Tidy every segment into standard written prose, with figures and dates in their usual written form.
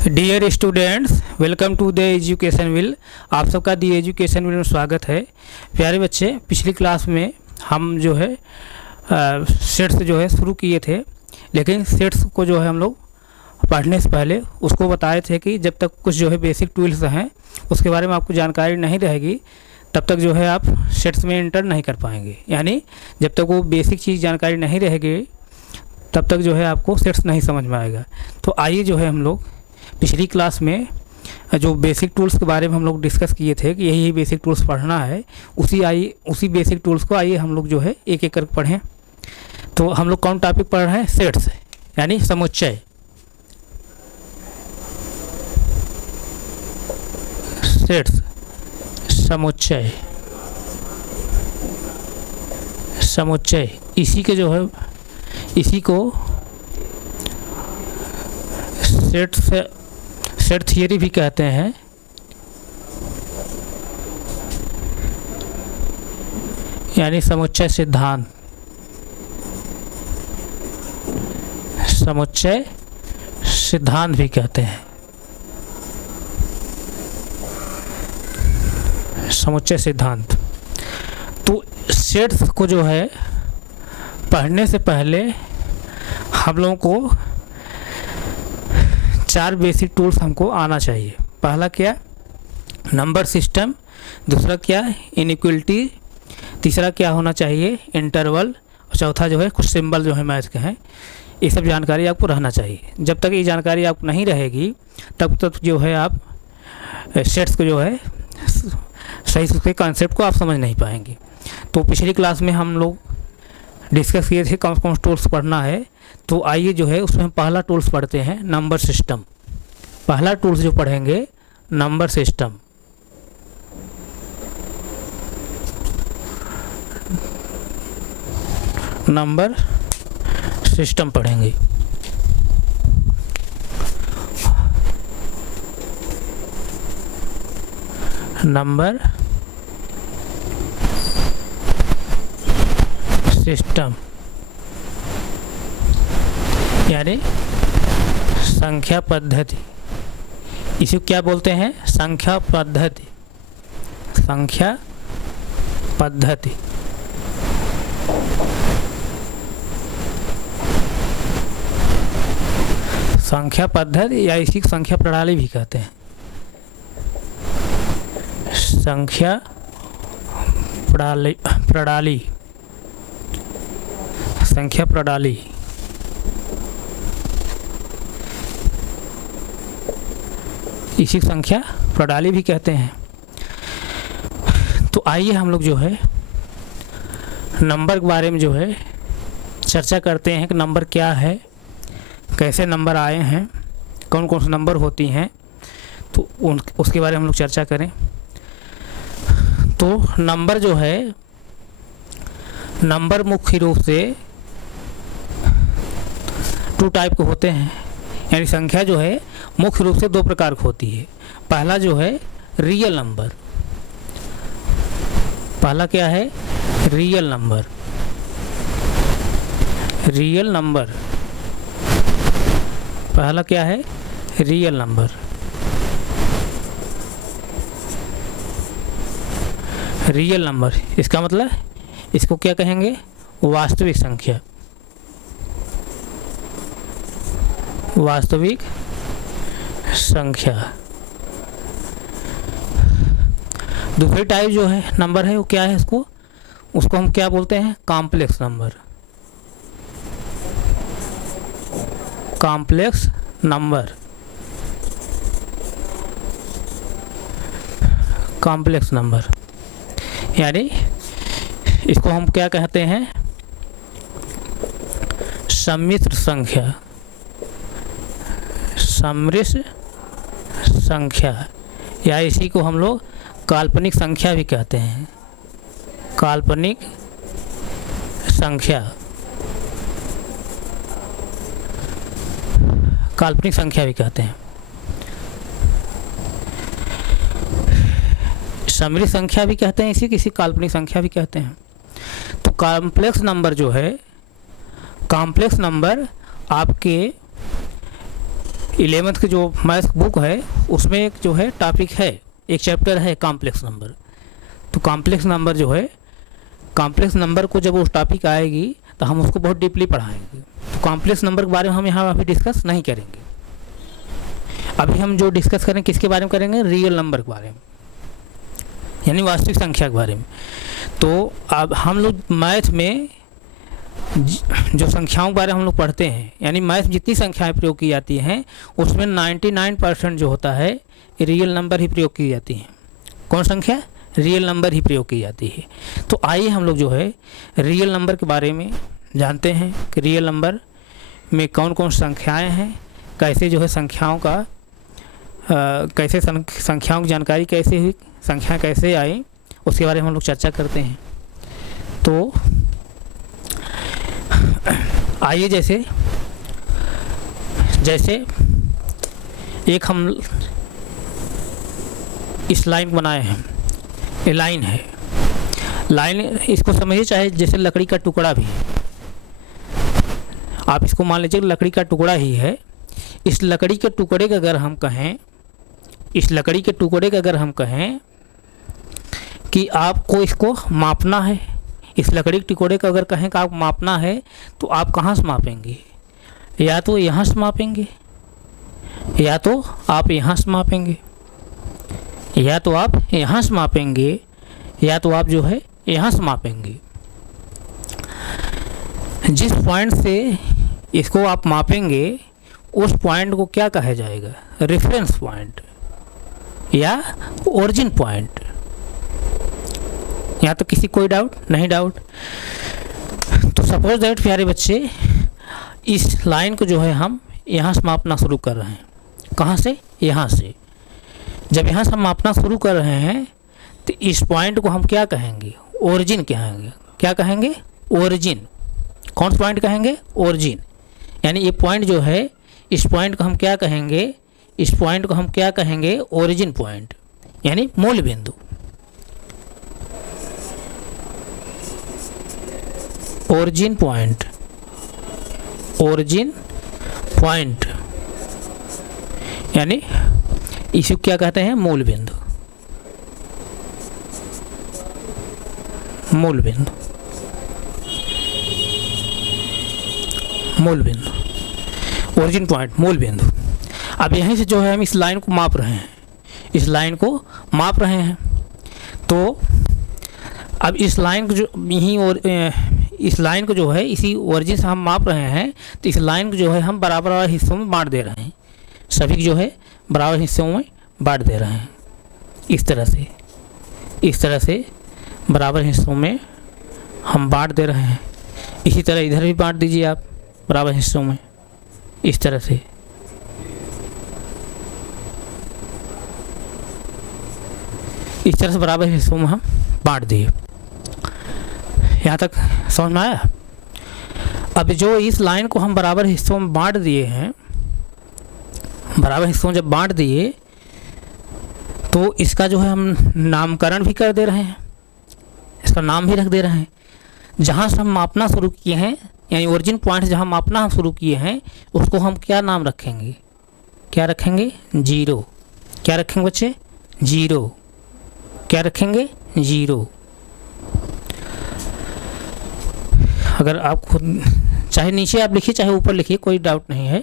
Dear students, welcome to the education will. आप सबका दी education will में स्वागत है। प्यारे बच्चे, पिछली क्लास में हम जो है सेट्स जो है शुरू किए थे, लेकिन सेट्स को जो है हम लोग पढ़ने से पहले उसको बताए थे कि जब तक कुछ जो है बेसिक टूल्स हैं उसके बारे में आपको जानकारी नहीं रहेगी तब तक जो है आप सेट्स में एंटर नहीं कर पाएंगे। यानी जब तक वो बेसिक चीज़ जानकारी नहीं रहेगी तब तक जो है आपको सेट्स नहीं समझ में आएगा। तो आइए जो है हम लोग पिछली क्लास में जो बेसिक टूल्स के बारे में हम लोग डिस्कस किए थे कि यही बेसिक टूल्स पढ़ना है, उसी बेसिक टूल्स को आइए हम लोग जो है एक एक करके पढ़ें। तो हम लोग कौन टॉपिक पढ़ रहे हैं? सेट्स, यानी समुच्चय। सेट्स, समुच्चय, समुच्चय इसी के जो है इसी को सेट थियरी भी कहते हैं। यानी समुच्चय सिद्धांत, समुच्चय सिद्धांत भी कहते हैं। समुच्चय सिद्धांत। तो सेट्स को जो है पढ़ने से पहले हम लोगों को 4 बेसिक टूल्स हमको आना चाहिए। पहला क्या? Number system. दूसरा क्या? इनइक्वलिटी। तीसरा क्या होना चाहिए? इंटरवल। और चौथा जो है कुछ सिंबल जो है मैथ के हैं। ये सब जानकारी आपको रहना चाहिए। जब तक ये जानकारी आपको नहीं रहेगी तब तक जो है आप सेट्स को जो है सही से उसके कॉन्सेप्ट को आप समझ नहीं पाएंगे। तो पिछली क्लास में हम लोग डिस्कस किए थे कौन कौन टूल्स पढ़ना है। तो आइए जो है उसमें पहला टूल्स पढ़ते हैं, नंबर सिस्टम। पहला टूल्स जो पढ़ेंगे नंबर सिस्टम। नंबर सिस्टम पढ़ेंगे। नंबर सिस्टम यानी संख्या पद्धति। इसे क्या बोलते हैं? संख्या पद्धति। संख्या पद्धति। संख्या पद्धति या इसी संख्या प्रणाली भी कहते हैं। संख्या प्रणाली, संख्या प्रणाली। इसी संख्या प्रणाली भी कहते हैं। तो आइए हम लोग जो है नंबर के बारे में जो है चर्चा करते हैं कि नंबर क्या है, कैसे नंबर आए हैं, कौन कौन से नंबर होती हैं। तो उसके बारे में हम लोग चर्चा करें। तो नंबर जो है, नंबर मुख्य रूप से 2 टाइप के होते हैं। यानी संख्या जो है मुख्य रूप से 2 प्रकार की होती है। पहला जो है रियल नंबर। पहला क्या है? Real number. रियल नंबर पहला क्या है? Real number. रियल नंबर इसका मतलब इसको क्या कहेंगे? वास्तविक संख्या। वास्तविक संख्या। दूसरी टाइप जो है नंबर है वो क्या है? उसको हम क्या बोलते हैं? Complex number. Complex number. Complex number यानी इसको हम क्या कहते हैं? सम्मिश्र संख्या। सम्मिश्र संख्या या इसी को हम लोग काल्पनिक संख्या भी कहते हैं। काल्पनिक संख्या। काल्पनिक संख्या भी कहते हैं। सम्मिश्र संख्या भी कहते हैं, इसी किसी काल्पनिक संख्या भी कहते हैं। तो कॉम्प्लेक्स नंबर जो है, कॉम्प्लेक्स नंबर आपके 11th की जो मैथ बुक है उसमें एक जो है टॉपिक है, एक चैप्टर है कॉम्प्लेक्स नंबर। तो कॉम्प्लेक्स नंबर जो है, कॉम्प्लेक्स नंबर को जब उस टॉपिक आएगी तो हम उसको बहुत डीपली पढ़ाएंगे। तो कॉम्प्लेक्स नंबर के बारे में हम यहाँ अभी डिस्कस नहीं करेंगे। अभी हम जो डिस्कस करें किसके बारे में करेंगे, रियल नंबर के बारे में, यानी वास्तविक संख्या के बारे में। तो अब हम लोग मैथ में जो संख्याओं के बारे में हम लोग पढ़ते हैं, यानी मैथ में जितनी संख्याएं प्रयोग की जाती हैं उसमें 99% जो होता है रियल नंबर ही प्रयोग की जाती हैं। कौन संख्या, रियल नंबर ही प्रयोग की जाती है। तो आइए हम लोग जो है रियल नंबर के बारे में जानते हैं कि रियल नंबर में कौन कौन संख्याएं हैं, कैसे जो है संख्याओं का कैसे संख्याओं की जानकारी कैसे हुई, संख्याएं कैसे आई, उसके बारे में हम लोग चर्चा करते हैं। तो आइए जैसे एक हम इस लाइन बनाए हैं, ये लाइन है, लाइन इसको समझिए चाहे जैसे लकड़ी का टुकड़ा भी है, आप इसको मान लीजिए लकड़ी का टुकड़ा ही है। इस लकड़ी के टुकड़े का अगर हम कहें, इस लकड़ी के टुकड़े का अगर हम कहें कि आपको इसको मापना है, इस लकड़ी के टुकड़े का अगर कहें कि आप मापना है, तो आप कहाँ से मापेंगे, या तो यहाँ से मापेंगे, या तो आप यहाँ से मापेंगे, या तो आप यहाँ से मापेंगे, या तो आप जो है यहाँ से मापेंगे। जिस पॉइंट से इसको आप मापेंगे उस पॉइंट को क्या कहा जाएगा, रेफरेंस पॉइंट या ओरिजिन पॉइंट। यहाँ तो किसी कोई डाउट नहीं, डाउट। तो सपोज दैट प्यारे बच्चे, इस लाइन को जो है हम यहाँ से मापना शुरू कर रहे हैं। कहाँ से, यहाँ से। जब यहाँ से हम मापना शुरू कर रहे हैं तो इस पॉइंट को हम क्या कहेंगे, ओरिजिन कहेंगे। क्या कहेंगे, ओरिजिन। कौन सा पॉइंट कहेंगे, ओरिजिन। यानी ये पॉइंट जो है, इस पॉइंट को हम क्या कहेंगे, इस पॉइंट को हम क्या कहेंगे, ओरिजिन पॉइंट, यानी मूल बिंदु। ओरिजिन पॉइंट, ओरिजिन पॉइंट यानी इसे क्या कहते हैं, मूल बिंदु। मूल बिंदु, मूल बिंदु, ओरिजिन पॉइंट, मूल बिंदु। अब यहीं से जो है हम इस लाइन को माप रहे हैं, इस लाइन को माप रहे हैं। तो अब इस लाइन को जो यहीं और इस लाइन को जो है इसी ओरिजिन से हम माप रहे हैं, तो इस लाइन को जो है हम बराबर बराबर हिस्सों में बांट दे रहे हैं। सभी जो है बराबर हिस्सों में बांट दे रहे हैं। इस तरह से, इस तरह से बराबर हिस्सों में हम बांट दे रहे हैं। इसी तरह इधर भी बांट दीजिए आप बराबर हिस्सों में, इस तरह से। इस तरह से बराबर हिस्सों में हम बांट दिए। यहाँ तक समझ में आया। अब जो इस लाइन को हम बराबर हिस्सों में बांट दिए हैं, बराबर हिस्सों में जब बांट दिए तो इसका जो है हम नामकरण भी कर दे रहे हैं, इसका नाम भी रख दे रहे हैं। जहाँ से हम मापना शुरू किए हैं, यानी ओरिजिन पॉइंट जहाँ मापना हम शुरू किए हैं, उसको हम क्या नाम रखेंगे, क्या रखेंगे, जीरो। क्या रखेंगे बच्चे, जीरो। क्या रखेंगे, जीरो। अगर आप खुद चाहे नीचे आप लिखिए चाहे ऊपर लिखिए, कोई डाउट नहीं है।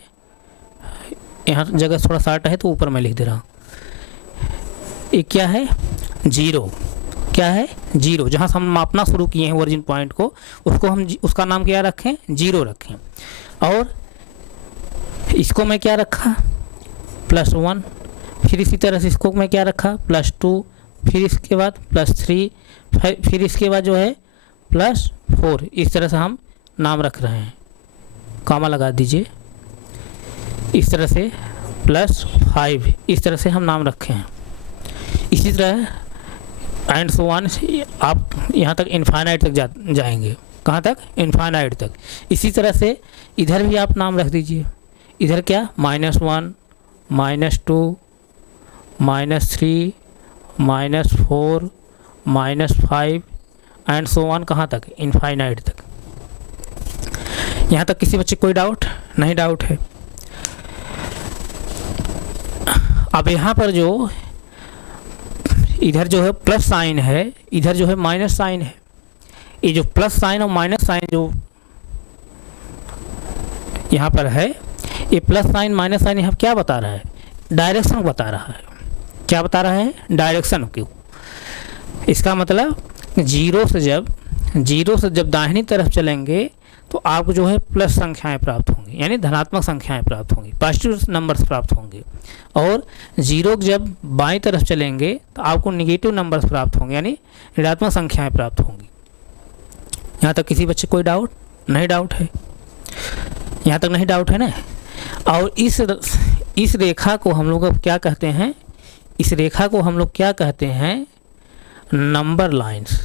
यहाँ जगह थोड़ा शार्ट है तो ऊपर मैं लिख दे रहा हूँ। ये क्या है, जीरो। क्या है, जीरो। जहाँ से हम मापना शुरू किए हैं ओरिजिन पॉइंट को, उसको हम उसका नाम क्या रखें, जीरो रखें। और इसको मैं क्या रखा, +1। फिर इसी तरह से इसको मैं क्या रखा, +2। फिर इसके बाद +3। फिर इसके बाद जो है +4। इस तरह से हम नाम रख रहे हैं। कॉमा लगा दीजिए। इस तरह से +5, इस तरह से हम नाम रखे हैं। इसी तरह एंड सो ऑन, आप यहाँ तक इनफाइनाइट तक जाएंगे। कहाँ तक, इनफाइनाइट तक। इसी तरह से इधर भी आप नाम रख दीजिए। इधर क्या, -1, -2, -3, -4, -5 एंड सो ऑन। कहाँ तक, इनफाइनाइट तक। यहाँ तक किसी बच्चे कोई डाउट नहीं, डाउट है। अब यहाँ पर जो इधर जो है प्लस साइन है, इधर जो है माइनस साइन है। ये जो प्लस साइन और माइनस साइन जो यहाँ पर है, ये प्लस साइन माइनस साइन यहाँ क्या बता रहा है? डायरेक्शन बता रहा है। क्या बता रहा है? डायरेक्शन क्यों। इसका मतलब जीरो से जब दाहिनी तरफ चलेंगे तो आपको जो है प्लस संख्याएं प्राप्त होंगी, यानी धनात्मक संख्याएं प्राप्त होंगी, पॉजिटिव नंबर्स प्राप्त होंगे। और जीरो जब बाईं तरफ चलेंगे तो आपको निगेटिव नंबर्स प्राप्त होंगे, यानी ऋणात्मक संख्याएं प्राप्त होंगी। यहाँ तक किसी बच्चे कोई डाउट नहीं? डाउट है? यहाँ तक नहीं डाउट है ना? और इस रेखा को हम लोग क्या कहते हैं? इस रेखा को हम लोग क्या कहते हैं? नंबर लाइन्स,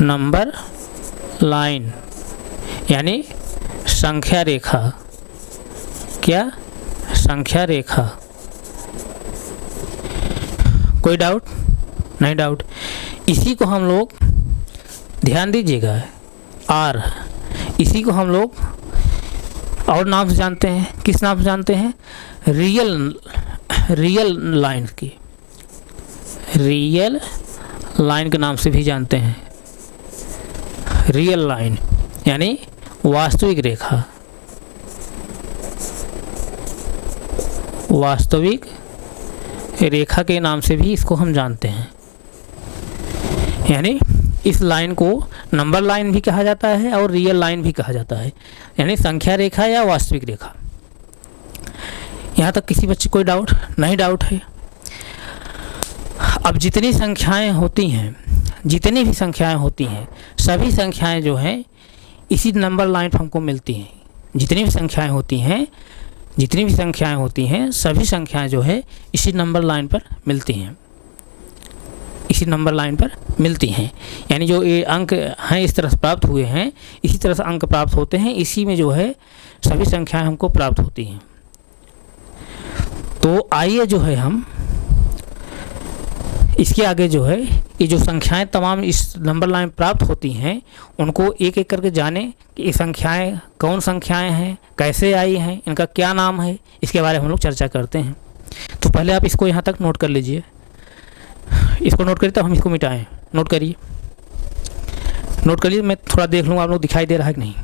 नंबर लाइन, यानी संख्या रेखा। क्या? संख्या रेखा। कोई डाउट नहीं? डाउट। इसी को हम लोग, ध्यान दीजिएगा, आर, इसी को हम लोग और नाम से जानते हैं। किस नाम से जानते हैं? रियल लाइन की, रियल लाइन के नाम से भी जानते हैं। रियल लाइन यानी वास्तविक रेखा, वास्तविक रेखा के नाम से भी इसको हम जानते हैं। यानी इस लाइन को नंबर लाइन भी कहा जाता है और रियल लाइन भी कहा जाता है, यानी संख्या रेखा या वास्तविक रेखा। यहाँ तक किसी बच्चे कोई डाउट नहीं? डाउट है। अब जितनी संख्याएं होती हैं, जितनी भी संख्याएं होती हैं, सभी संख्याएं जो हैं इसी नंबर लाइन पर हमको मिलती हैं। जितनी भी संख्याएं होती हैं, जितनी भी संख्याएं होती हैं, सभी संख्याएं जो है इसी नंबर लाइन पर मिलती हैं, इसी नंबर लाइन पर मिलती हैं। यानी जो ये अंक हैं इस तरह से प्राप्त हुए हैं, इसी तरह से अंक प्राप्त होते हैं, इसी में जो है सभी संख्याएं हमको प्राप्त होती हैं। तो आइए जो है हम इसके आगे जो है ये जो संख्याएं तमाम इस नंबर लाइन प्राप्त होती हैं, उनको एक एक करके जाने कि ये संख्याएं कौन संख्याएं हैं, कैसे आई हैं, इनका क्या नाम है, इसके बारे में हम लोग चर्चा करते हैं। तो पहले आप इसको यहाँ तक नोट कर लीजिए। इसको नोट करिए तब हम इसको मिटाएं। नोट करिए, नोट करिए। मैं थोड़ा देख लूँगा आप लोग दिखाई दे रहा है कि नहीं।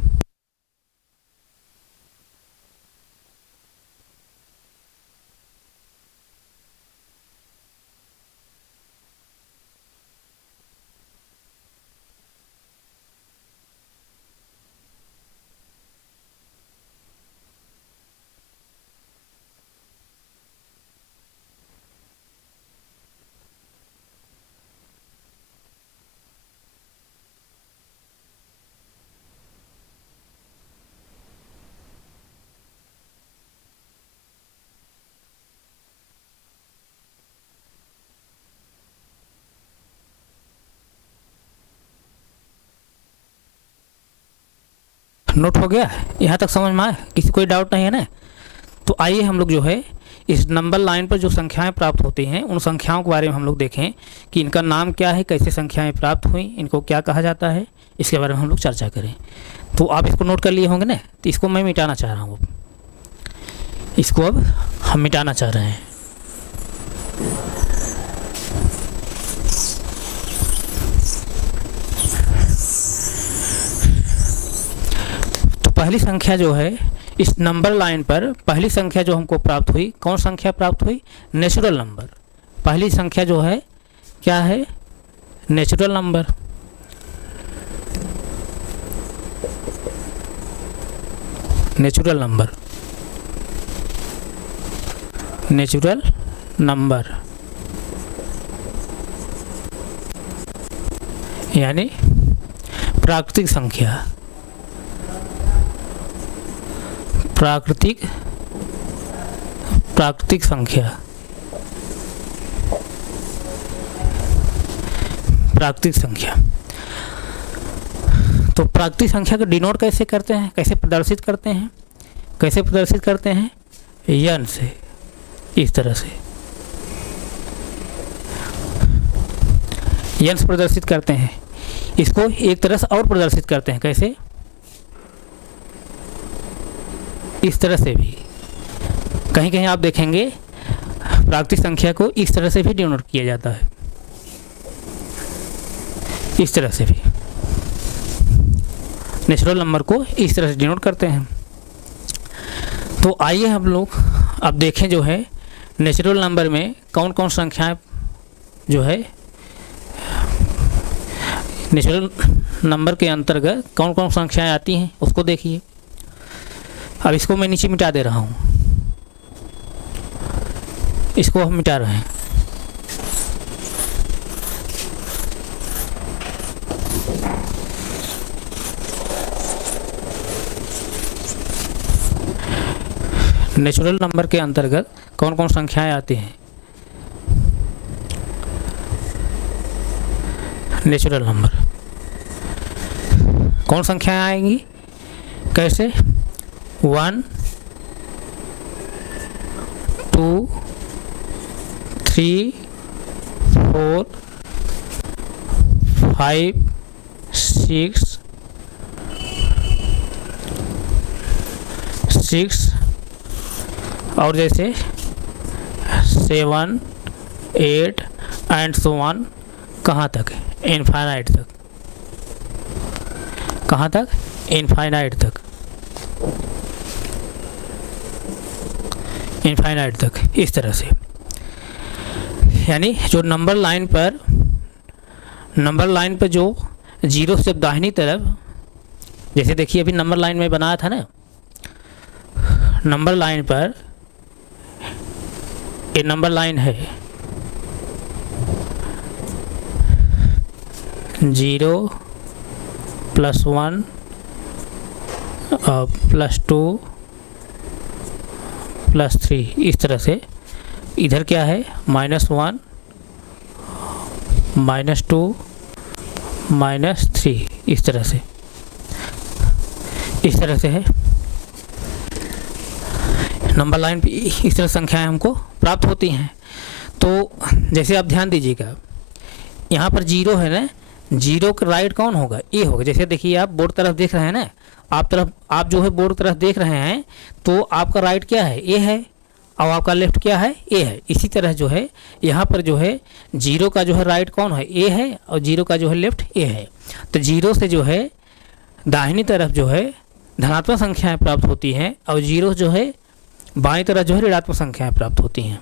नोट हो गया? यहाँ तक समझ में आए? किसी कोई डाउट नहीं है ना? तो आइए हम लोग जो है इस नंबर लाइन पर जो संख्याएं प्राप्त होती हैं, उन संख्याओं के बारे में हम लोग देखें कि इनका नाम क्या है, कैसे संख्याएं प्राप्त हुई, इनको क्या कहा जाता है, इसके बारे में हम लोग चर्चा करें। तो आप इसको नोट कर लिए होंगे ना? तो इसको मैं मिटाना चाह रहा हूँ। इसको अब हम मिटाना चाह रहे हैं। पहली संख्या जो है इस नंबर लाइन पर, पहली संख्या जो हमको प्राप्त हुई, कौन संख्या प्राप्त हुई? Natural number. पहली संख्या जो है क्या है? Natural number. Natural number, natural number यानी प्राकृतिक संख्या, प्राकृतिक संख्या, प्राकृतिक संख्या। तो प्राकृतिक संख्या को डिनोट कैसे करते हैं, कैसे प्रदर्शित करते हैं? कैसे प्रदर्शित करते हैं? यन से, इस तरह से यन से प्रदर्शित करते हैं। इसको एक तरह से और प्रदर्शित करते हैं। कैसे? इस तरह से भी कहीं कहीं आप देखेंगे प्राकृतिक संख्या को इस तरह से भी डिनोट किया जाता है, इस तरह से भी नेचुरल नंबर को इस तरह से डिनोट करते हैं। तो आइए हम लोग अब देखें जो है नेचुरल नंबर में कौन कौन संख्याएं जो है नेचुरल नंबर के अंतर्गत कौन कौन संख्याएं आती हैं उसको देखिए। अब इसको मैं नीचे मिटा दे रहा हूँ, इसको हम मिटा रहे हैं। नेचुरल नंबर के अंतर्गत कौन कौन संख्याएं आती हैं। नेचुरल नंबर कौन संख्याएं आएंगी, कैसे? 1 2 3 4 5 6 और जैसे 7 8 एंड सो ऑन, कहाँ तक? इनफाइनाइट तक। कहाँ तक? इनफाइनाइट तक, इनफाइनाइट तक, इस तरह से। यानी जो नंबर लाइन पर जो जीरो से दाहिनी तरफ, जैसे देखिए अभी नंबर लाइन में बनाया था ना, नंबर लाइन पर ये नंबर लाइन है 0 +1 +2 +3, इस तरह से। इधर क्या है? -1 -2 -3, इस तरह से, इस तरह से है नंबर लाइन पे। इस तरह संख्याएं हमको प्राप्त होती हैं। तो जैसे आप ध्यान दीजिएगा, यहाँ पर 0 है ना, 0 का राइट कौन होगा? ए होगा। जैसे देखिए आप बोर्ड तरफ देख रहे हैं ना, आप जो है बोर्ड तरफ देख रहे हैं, तो आपका राइट क्या है? ए है, और आपका लेफ्ट क्या है? ए है। इसी तरह जो है यहाँ पर जो है 0 का जो है राइट कौन है? ए है, और 0 का जो है लेफ्ट ए है। तो 0 से जो है दाहिनी तरफ जो है धनात्मक संख्याएं प्राप्त होती हैं, और 0 जो है बाईं तरफ जो है ऋणात्मक संख्याएं प्राप्त होती हैं।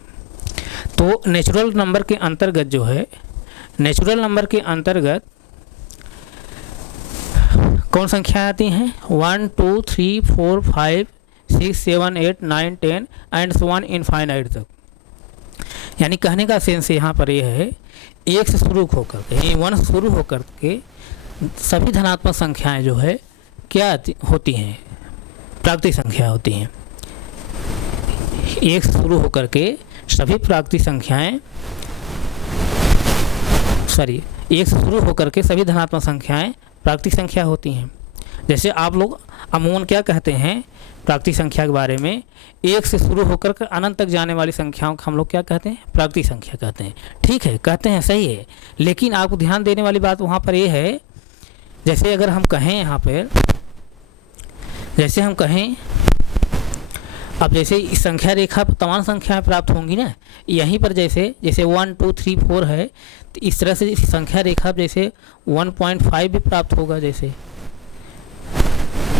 तो नेचुरल नंबर के अंतर्गत जो है, नेचुरल नंबर के अंतर्गत कौन संख्याएं आती हैं? 1 2 3 4 5 6 7 8 9 10 एंड सो ऑन इनफाइनाइट तक। यानी कहने का सेंस यहाँ पर यह है, 1 से शुरू होकर के 1 से शुरू होकर के सभी धनात्मक संख्याएं जो है क्या होती हैं? प्राकृतिक संख्या होती हैं। 1 से शुरू होकर के सभी प्राकृतिक संख्याएं, 1 से शुरू होकर के सभी धनात्मक संख्याएं प्राकृतिक संख्या होती हैं। जैसे आप लोग अमूमन क्या कहते हैं प्राकृतिक संख्या के बारे में? 1 से शुरू होकर के अनंत तक जाने वाली संख्याओं को हम लोग क्या कहते हैं? प्राकृतिक संख्या कहते हैं। ठीक है, कहते हैं, सही है। लेकिन आपको ध्यान देने वाली बात वहाँ पर यह है, जैसे अगर हम कहें यहाँ पर, जैसे हम कहें, अब जैसे इस संख्या रेखा पर तमाम संख्याएं प्राप्त होंगी ना, यहीं पर जैसे 1 2 3 4 है, तो इस तरह से इस संख्या रेखा पर जैसे 1.5 भी प्राप्त होगा, जैसे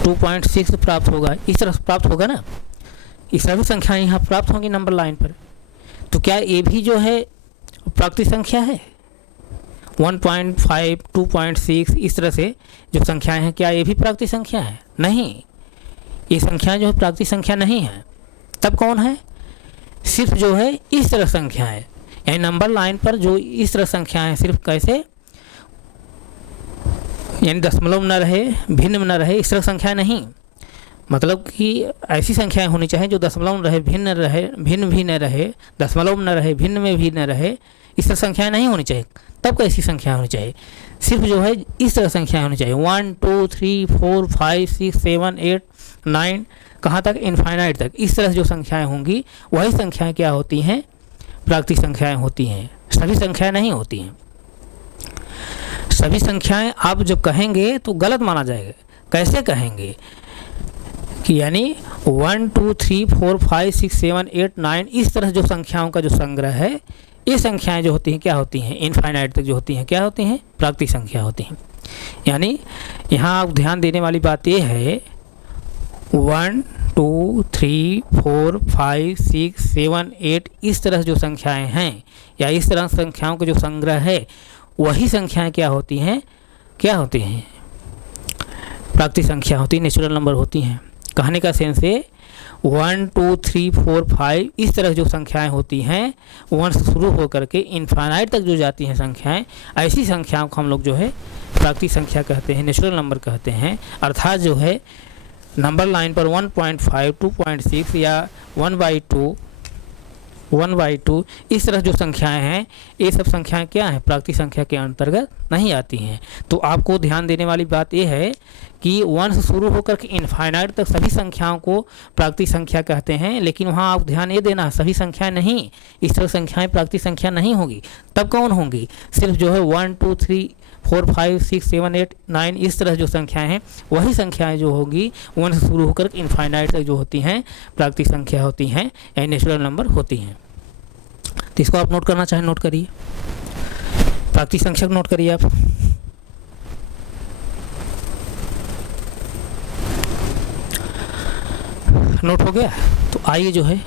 2.6 प्राप्त होगा, इस तरह प्राप्त होगा ना। इस तरह भी संख्याएं यहाँ प्राप्त होंगी नंबर लाइन पर। तो क्या ये भी जो है प्राकृतिक संख्या है? 1.5 2.6 इस तरह से जो संख्याएं हैं, क्या ये भी प्राकृतिक संख्या है? नहीं, ये संख्याएं जो है प्राकृतिक संख्या नहीं है। तब कौन है? सिर्फ जो है इस तरह संख्याएं, यानी नंबर लाइन पर जो इस तरह संख्याएं सिर्फ कैसे, यानी दशमलव न रहे, भिन्न न रहे, इस तरह संख्याएं नहीं। मतलब कि ऐसी संख्याएं होनी चाहिए जो दशमलव न रहे, भिन्न भी न रहे, दशमलव न रहे, भिन्न में भी न रहे, इस तरह संख्याएं नहीं होनी चाहिए। तब कैसी संख्या होनी चाहिए? सिर्फ जो है इस तरह संख्याएं होनी चाहिए, 1 2 3 4 5 6 7 8 9, कहाँ तक? इनफाइनाइट तक। इस तरह से जो संख्याएं होंगी वही संख्याएं क्या होती हैं? प्राकृतिक संख्याएं होती हैं। सभी संख्याएं नहीं होती हैं। सभी संख्याएं आप जब कहेंगे तो गलत माना जाएगा। कैसे कहेंगे कि यानी 1 2 3 4 5 6 7 8 9 इस तरह जो संख्याओं का जो संग्रह है, ये संख्याएं जो होती हैं क्या होती हैं, इनफाइनाइट तक जो होती हैं क्या होती हैं, प्राकृतिक संख्या होती हैं। यानी यहाँ आप ध्यान देने वाली बात ये है 1 2 3 4 5 6 7 8 इस तरह जो संख्याएं हैं या इस तरह संख्याओं का जो संग्रह है, वही संख्याएं क्या होती हैं, प्राकृतिक संख्या होती है, नेचुरल नंबर होती हैं। कहने का सेंस है 1 2 3 4 5 इस तरह जो संख्याएं होती हैं 1 से शुरू होकर के इनफाइनाइट तक जो जाती हैं संख्याएं, ऐसी संख्याओं को हम लोग जो है प्राकृतिक संख्या कहते हैं, नेचुरल नंबर कहते हैं। अर्थात जो है नंबर लाइन पर 1.5 2.6 या 1/2 इस तरह जो संख्याएं हैं, ये सब संख्याएं क्या हैं, प्राकृतिक संख्या के अंतर्गत नहीं आती हैं। तो आपको ध्यान देने वाली बात ये है कि 1 से शुरू होकर के इनफाइनाइट तक सभी संख्याओं को प्राकृतिक संख्या कहते हैं, लेकिन वहाँ आप ध्यान ये देना सभी संख्याएं नहीं, इस तरह संख्याएं प्राकृतिक संख्या नहीं होगी। तब कौन होंगी, सिर्फ जो है 1 2 3 4 5 6 7 8 9 इस तरह जो संख्याएं हैं, वही संख्याएं जो होगी 1 से शुरू होकर इनफाइनाइट तक जो होती हैं प्राकृतिक संख्या होती हैं या नेचुरल नंबर होती हैं। तो इसको आप नोट करना चाहें नोट करिए, प्राकृतिक संख्या को नोट करिए आप। नोट हो गया। तो आइए जो है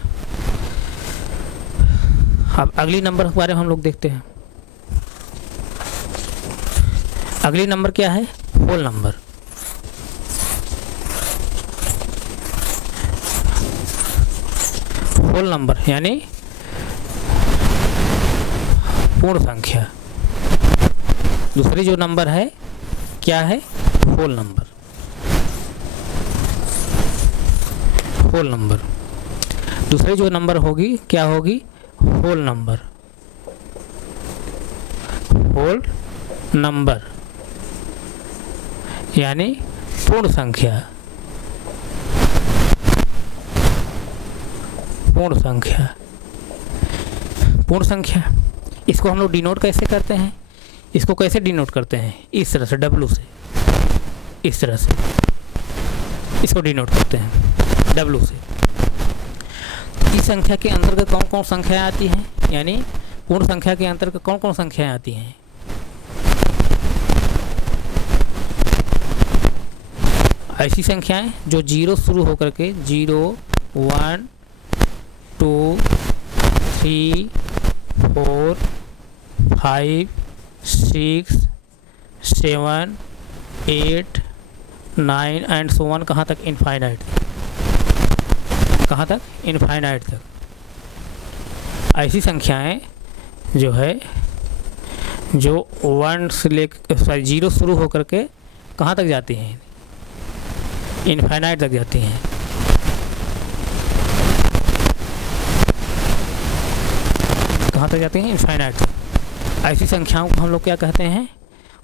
अब अगली नंबर के बारे में हम लोग देखते हैं। अगली नंबर क्या है, होल नंबर। होल नंबर यानी पूर्ण संख्या। दूसरी जो नंबर है क्या है, होल नंबर। होल नंबर दूसरी जो नंबर होगी क्या होगी, होल नंबर। होल नंबर यानी पूर्ण संख्या। पूर्ण संख्या, पूर्ण संख्या इसको हम लोग डिनोट कैसे करते हैं, इसको कैसे डिनोट करते हैं, इस तरह से W से, इस तरह से इसको डिनोट करते हैं W से। इस संख्या के अंतर्गत कौन कौन संख्याएं आती हैं, यानी पूर्ण संख्या के अंतर्गत कौन कौन संख्याएं आती हैं, ऐसी संख्याएं जो 0 शुरू होकर के 0 1 2 3 4 5 6 7 8 9 एंड सो ऑन, कहाँ तक, इनफाइनाइट। कहाँ तक, इनफाइनाइट तक। ऐसी संख्याएं जो है जो 1 से लेकर 0 शुरू होकर के कहाँ तक जाती हैं, इनफाइनाइट तक जाती हैं। कहाँ तक जाती हैं, इनफाइनाइट तक। ऐसी संख्याओं को हम लोग क्या कहते हैं,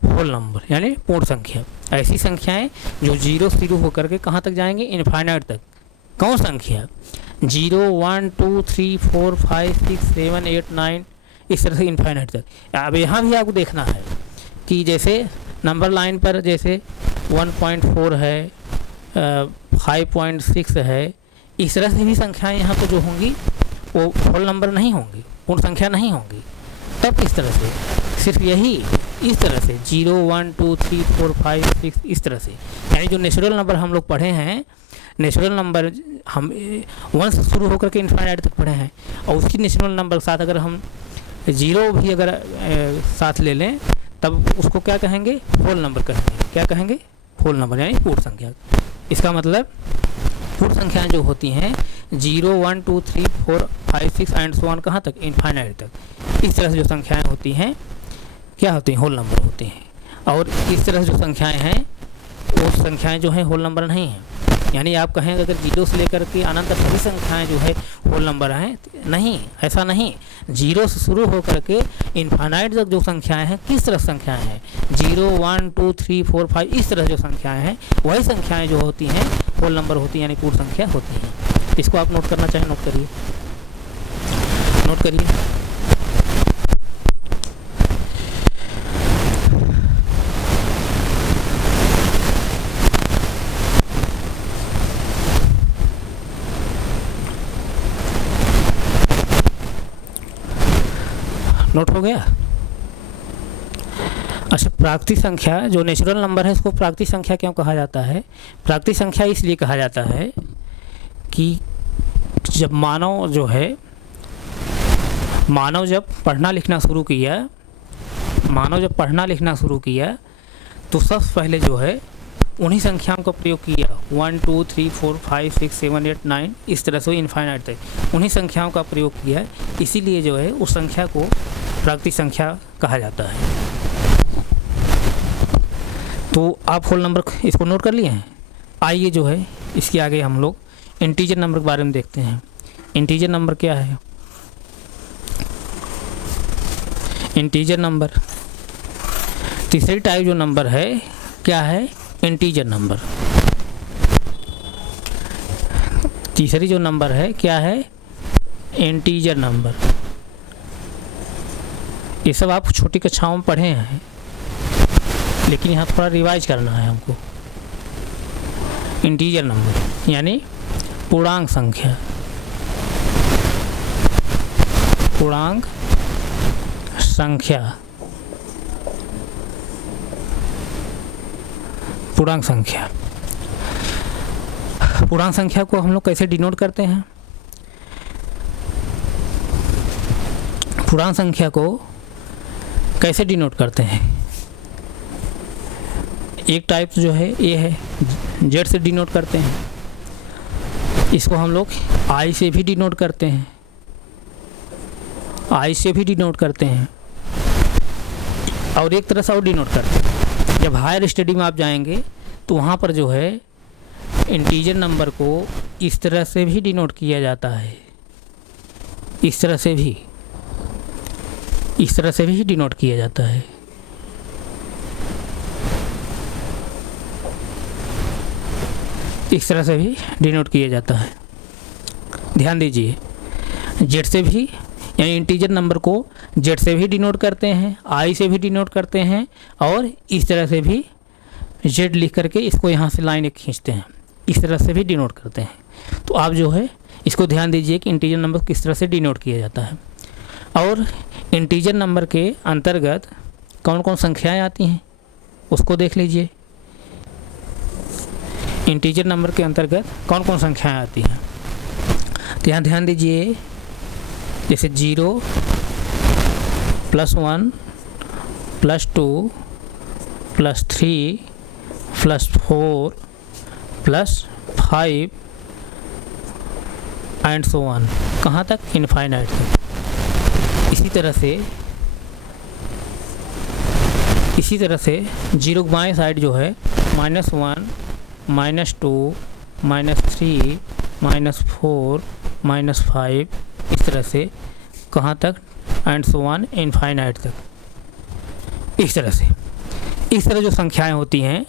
होल नंबर यानी पूर्ण संख्या। ऐसी संख्याएं जो 0 शुरू होकर के कहाँ तक जाएंगे, इनफाइनाइट तक। कौन संख्या, 0 1 2 3 4 5 6 7 8 9 इस तरह से इनफाइनाइट तक। अब यहाँ भी आपको देखना है कि जैसे नंबर लाइन पर जैसे 1.4 है, 5.6 है, इस तरह से भी संख्याएं यहाँ पर जो होंगी वो होल नंबर नहीं होंगी, पूर्ण संख्या नहीं होंगी। तब इस तरह से सिर्फ यही इस तरह से 0 1 2 3 4 5 6 इस तरह से, यानी जो नेचुरल नंबर हम लोग पढ़े हैं, नेचुरल नंबर हम 1 से शुरू होकर के इनफाइनाइट तक पढ़े हैं, और उसकी नेचुरल नंबर के साथ अगर हम 0 भी अगर साथ ले लें तब उसको क्या कहेंगे, होल नंबर कहेंगे। क्या कहेंगे, होल नंबर यानी पूर्ण संख्या। इसका मतलब पूर्ण संख्याएं जो होती हैं 0 1 2 3 4 5 6 एंड सो ऑन, कहाँ तक, इनफाइनाइट तक। इस तरह से जो संख्याएं होती हैं क्या होती हैं, होल नंबर होती हैं। और इस तरह से जो संख्याएं हैं वो संख्याएं जो हैं होल नंबर नहीं हैं। यानी आप कहेंगे अगर 0 से लेकर के अनंत तक सभी संख्याएं जो है होल नंबर हैं, नहीं, ऐसा नहीं। 0 से शुरू होकर के इनफाइनाइट तक जो संख्याएं हैं किस तरह संख्याएं हैं, 0 1 2 3 4 5 इस तरह जो संख्याएं हैं वही संख्याएं जो होती हैं होल नंबर होती हैं, यानी पूर्ण संख्या होती हैं। इसको आप नोट करना चाहें नोट करिए, नोट करिए। नोट हो गया। अच्छा, प्राकृतिक संख्या जो नेचुरल नंबर है इसको प्राकृतिक संख्या क्यों कहा जाता है? प्राकृतिक संख्या इसलिए कहा जाता है कि जब मानव जब पढ़ना लिखना शुरू किया तो सबसे पहले जो है उन्हीं संख्याओं का प्रयोग किया। 1 2 3 4 5 6 7 8 9 इस तरह से इनफाइनाइट तक उन्हीं संख्याओं का प्रयोग किया। इसीलिए जो है उस संख्या को प्राकृतिक संख्या कहा जाता है। तो आप होल नंबर इसको नोट कर लिए हैं। आइए जो है इसके आगे हम लोग इंटीजर नंबर के बारे में देखते हैं। इंटीजर नंबर क्या है? इंटीजर नंबर तीसरी टाइप जो नंबर है क्या है? Integer number. तीसरी जो नंबर है क्या है? Integer number. ये सब आप छोटी कक्षाओं में पढ़े हैं, लेकिन यहाँ थोड़ा रिवाइज करना है हमको। इंटीजर नंबर यानी पूर्णांक संख्या। पूर्णांक संख्या। पूर्णांक संख्या। पूर्णांक संख्या को हम लोग कैसे डिनोट करते हैं? पूर्णांक संख्या को कैसे डिनोट करते हैं? एक टाइप जो है ये है जेड से डिनोट करते हैं। इसको हम लोग आई से भी डिनोट करते हैं। आई से भी डिनोट करते हैं और एक तरह से और डिनोट करते हैं। जब हायर स्टडी में आप जाएंगे तो वहाँ पर जो है इंटीजर नंबर को इस तरह से भी डिनोट किया जाता है। इस तरह से भी डिनोट किया जाता है। इस तरह से भी डिनोट किया जाता है। ध्यान दीजिए, जेड से भी यानी इंटीजर नंबर को जेड से भी डिनोट करते हैं, आई से भी डिनोट करते हैं और इस तरह से भी जेड लिख करके इसको यहाँ से लाइन एक खींचते हैं। इस तरह से भी डिनोट करते हैं। तो आप जो है इसको ध्यान दीजिए कि इंटीजर नंबर किस तरह से डिनोट किया जाता है। और इंटीजर नंबर के अंतर्गत कौन कौन संख्याएँ आती हैं उसको देख लीजिए। इंटीजर नंबर के अंतर्गत कौन कौन संख्याएँ आती हैं तो यहाँ ध्यान दीजिए। जैसे 0 +1 +2 +3 +4 +5 एंड सो ऑन। कहाँ तक? इनफाइनाइट तक। इसी तरह से 0 बाएं साइड जो है -1 -2 -3 -4 -5 इस तरह से कहाँ तक? एंड सो ऑन इनफाइनाइट तक। इस तरह जो संख्याएं होती हैं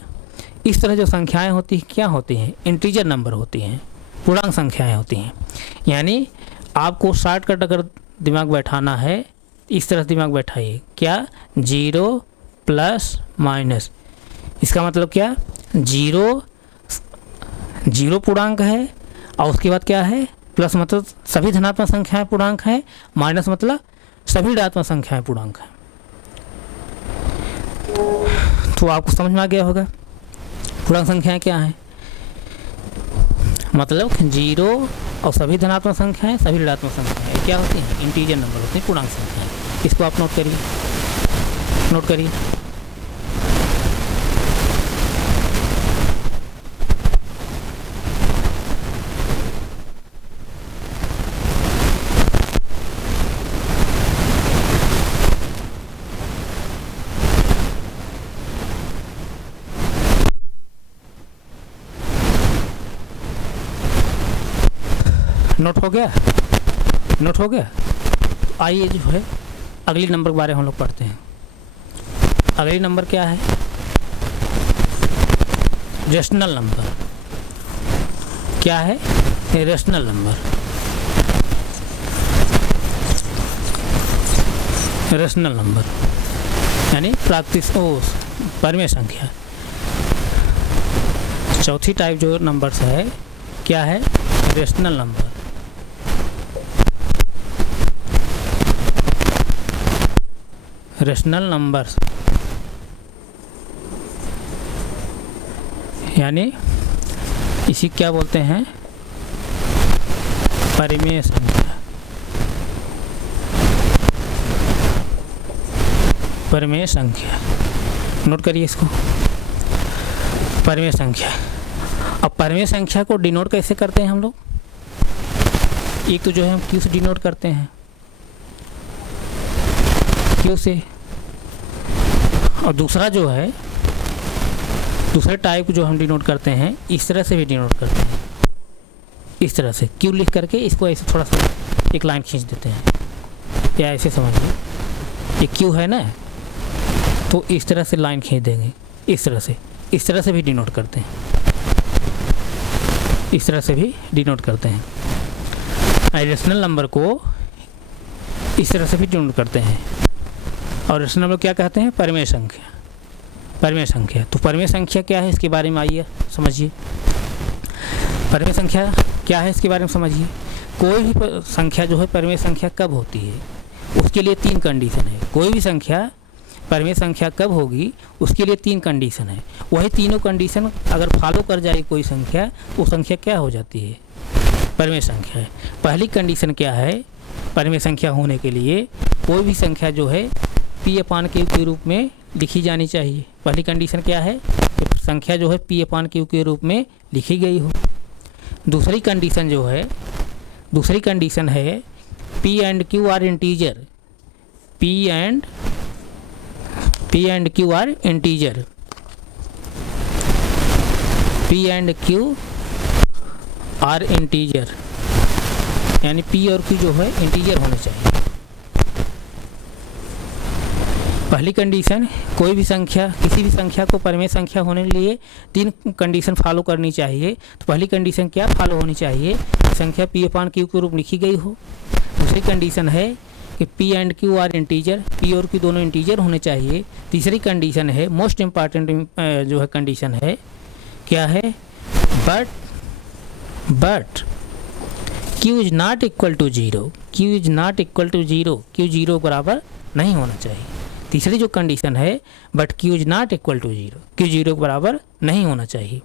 क्या होती हैं? इंटीजर नंबर होती हैं, पूर्णांक संख्याएं होती हैं। यानी आपको शॉर्टकट अगर दिमाग बैठाना है इस तरह से दिमाग बैठाइए। क्या? 0 प्लस माइनस। इसका मतलब क्या? 0 पूर्णांक है और उसके बाद क्या है? प्लस मतलब सभी धनात्मक संख्याएं पूर्णांक हैं, माइनस मतलब सभी ऋणात्मक संख्याएं पूर्णांक हैं। तो आपको समझ में आ गया होगा पूर्णांक संख्याएं क्या हैं। मतलब 0 और सभी धनात्मक संख्याएं, सभी ऋणात्मक संख्याएं क्या होती हैं? इंटीजर नंबर होती हैं, पूर्णांक संख्याएं। इसको आप नोट करिए। नोट हो गया। आइए जो है अगली नंबर के बारे में हम लोग पढ़ते हैं। अगली नंबर क्या है? Rational number. क्या है? Rational number. रेशनल नंबर यानी परमेय संख्या। चौथी टाइप जो नंबर्स है क्या है? Rational number. रेशनल नंबर्स यानी इसी क्या बोलते हैं, परिमेय संख्या। परिमेय संख्या नोट करिए इसको, परिमेय संख्या। अब परिमेय संख्या को डिनोट कैसे करते हैं हम लोग? एक तो जो है हम क्यू से डिनोट करते हैं, क्यू से, और दूसरा जो है दूसरे टाइप जो हम डिनोट करते हैं इस तरह से भी डिनोट करते हैं, इस तरह से क्यू लिख करके इसको ऐसे थोड़ा सा एक लाइन खींच देते हैं, या ऐसे समझिए ये क्यू है ना, तो इस तरह से लाइन खींच देंगे, इस तरह से भी डिनोट करते हैं, इस तरह से भी डिनोट करते हैं। रेशनल नंबर को इस तरह से भी डिनोट करते हैं, और रेशनल नंबर क्या कहते हैं? परिमेय संख्या। परिमेय संख्या, तो परिमेय संख्या क्या है इसके बारे में आइए समझिए। परिमेय संख्या क्या है इसके बारे में समझिए। कोई भी संख्या जो है परिमेय संख्या कब होती है, उसके लिए 3 कंडीशन है। कोई भी संख्या परिमेय संख्या कब होगी उसके लिए 3 कंडीशन है। वही तीनों कंडीशन अगर फॉलो कर जाए कोई संख्या, वो संख्या क्या हो जाती है? परिमेय संख्या है। पहली कंडीशन क्या है परिमेय संख्या होने के लिए? कोई भी संख्या जो है P/Q के रूप में लिखी जानी चाहिए। पहली कंडीशन क्या है? कि संख्या जो है P/Q के रूप में लिखी गई हो। दूसरी कंडीशन है P and Q are integer. P and Q are integer. P and Q are integer, यानी P और Q जो है इंटीजर होने चाहिए। पहली कंडीशन, कोई भी संख्या, किसी भी संख्या को परिमेय संख्या होने के लिए 3 कंडीशन फॉलो करनी चाहिए। तो पहली कंडीशन क्या फॉलो होनी चाहिए? संख्या P/Q के रूप लिखी गई हो। दूसरी कंडीशन है कि P and Q are integer, P और Q दोनों इंटीजर होने चाहिए। तीसरी कंडीशन है, मोस्ट इम्पॉर्टेंट जो है कंडीशन है, क्या है? But Q is not equal to 0। Q is not equal to 0, Q 0 बराबर नहीं होना चाहिए। तीसरी जो कंडीशन है, but Q is not equal to 0, Q 0 के बराबर नहीं होना चाहिए।